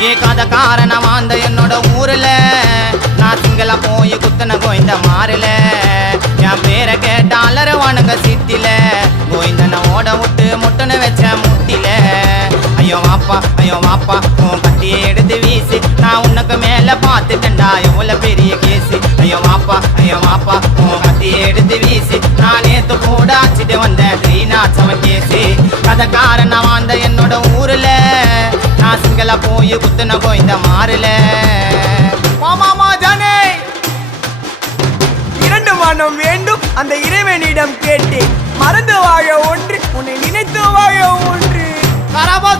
ஏ கதை காரணம் அந்த என்னோட ஊர்ல நான் சிங்கள போய் குத்தன கோயந்த மாறல என் பேரை கேட்டாலரு வணங்க சித்தில கோயந்தன ஓட விட்டு முட்டனை வச்ச முட்டில ஐயோ வாப்பா உன் கட்டியை எடுத்து வீசி நான் உனக்கு மேல பார்த்துட்டேன்டா எவ்வளவு பெரிய கேசு ஐயோ வாப்பா உன் கட்டியை எடுத்து வீசி நான் நேத்து கூட ஆச்சிட்டு வந்தேன் ஸ்ரீநாத்சவன் கேசு கதை காரணம் அந்த என்னோட ஊர்ல நான் சிங்கள போய் குத்துன கோயந்த மாறல மாமா ஜானே இரண்டு மனம் வேண்டும் அந்த இறைவனிடம் கேட்டேன் மறந்து வாழ ஒன்று உன்னை நினைத்து வாழ ஒன்று கரபா